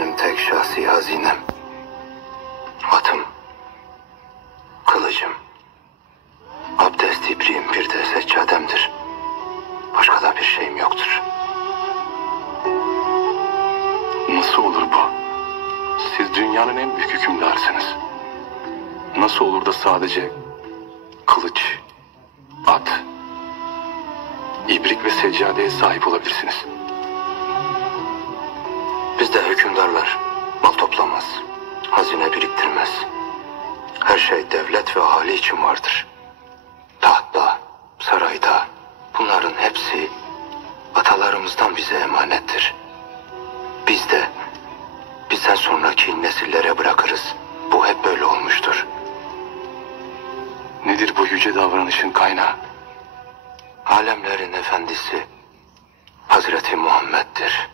benim tek şahsi hazinem. Atım, kılıcım, abdest ibriğim, bir de seccademdir. Başka da bir şeyim yoktur. Nasıl olur bu? Siz dünyanın en büyük hükümdarısınız. Nasıl olur da sadece kılıç, at, ibrik ve seccadeye sahip olabilirsiniz? Bizde hükümdarlar mal toplamaz, hazine biriktirmez. Her şey devlet ve ahali için vardır. Tahtta, sarayda, bunların hepsi atalarımızdan bize emanettir. Biz de bizden sonraki nesillere bırakırız. Bu hep böyle olmuştur. Nedir bu yüce davranışın kaynağı? Alemlerin efendisi Hazreti Muhammed'dir.